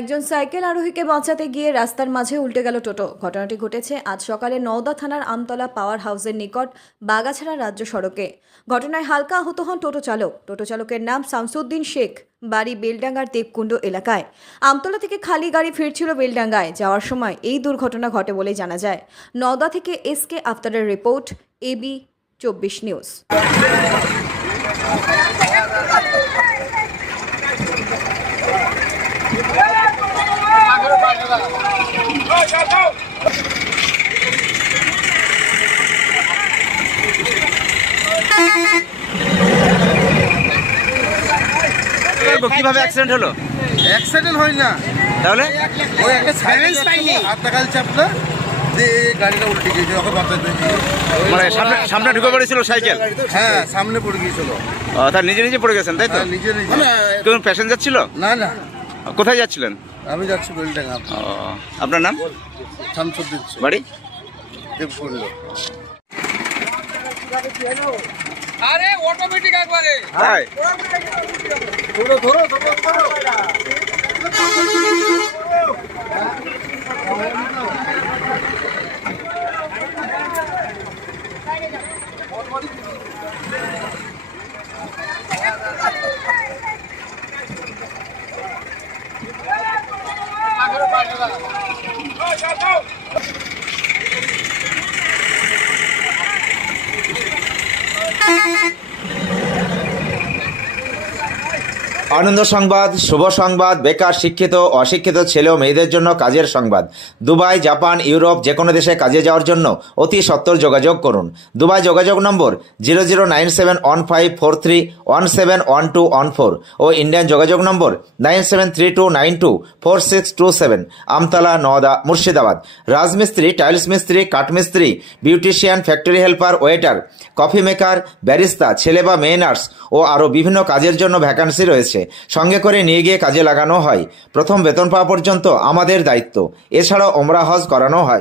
একজন সাইকেল আরোহীকে বাঁচাতে গিয়ে রাস্তার মাঝে উল্টে গেল টোটো। ঘটনাটি ঘটেছে আজ সকালে নওদা থানার আমতলা পাওয়ার হাউসের নিকট বাগাছড়া রাজ্য সড়কে। ঘটনায় হালকা আহত হন টোটো চালক। টোটো চালকের নাম শামসুদ্দিন শেখ, বাড়ি বেলডাঙ্গার দেবকুণ্ড এলাকায়। আমতলা থেকে খালি গাড়ি ফিরছিল বেলডাঙ্গায় যাওয়ার সময় এই দুর্ঘটনা ঘটে বলে জানা যায়। নওদা থেকে এসকে আফতারের রিপোর্ট, এবি 24 নিউজ। কিভাবে অ্যাক্সিডেন্ট হলো? অ্যাক্সিডেন্ট হয় না, তাহলে ওই একটা ব্যালেন্স পাইনি, হাতটা কাল চাপলো যে গাড়িটা উল্টে গিয়েছে, ওকে বাঁচাতে গিয়ে। মানে সামনে ঢুকে পড়েছিল সাইকেল? হ্যাঁ, সামনে পড়ে গিয়েছিল। তার নিজে নিজে পড়ে গেছেন, তাই তো? হ্যাঁ, নিজে নিজে। কোন প্যাসেঞ্জার ছিল? না না, কোথায় যাচ্ছিলেন? আমি যাচ্ছি বেলডাঙ্গা। আপনার নাম? শামসুদ্দিন বাড়ি দেবকুণ্ড। আরে অটোমেটিক একবারে তাই? ধরো ধরো ধরো ধরো। আনন্দ সংবাদ, শুভ সংবাদ, বেকার, শিক্ষিত, অশিক্ষিত ছেলে ও মেয়েদের জন্য কাজের সংবাদ। দুবাই, জাপান, ইউরোপ যে কোনো দেশে কাজে যাওয়ার জন্য অতি সত্বর যোগাযোগ করুন। দুবাই যোগাযোগ নম্বর 00971543171214 ও ইন্ডিয়ান যোগাযোগ নম্বর 9732924627। আমতলা, নওদা, মুর্শিদাবাদ। রাজমিস্ত্রি, টাইলস মিস্ত্রি, কাঠমিস্ত্রি, beautician, factory helper, waiter, coffee maker, barista, ছেলে বা মেয়ে নার্স ও আরও বিভিন্ন কাজের জন্য ভ্যাকান্সি রয়েছে। সঙ্গে করে নিয়ে গিয়ে কাজে লাগানো হয়। প্রথম বেতন পাওয়া পর্যন্ত আমাদের দায়িত্ব। এছাড়াও ওমরা হজ করানো হয়।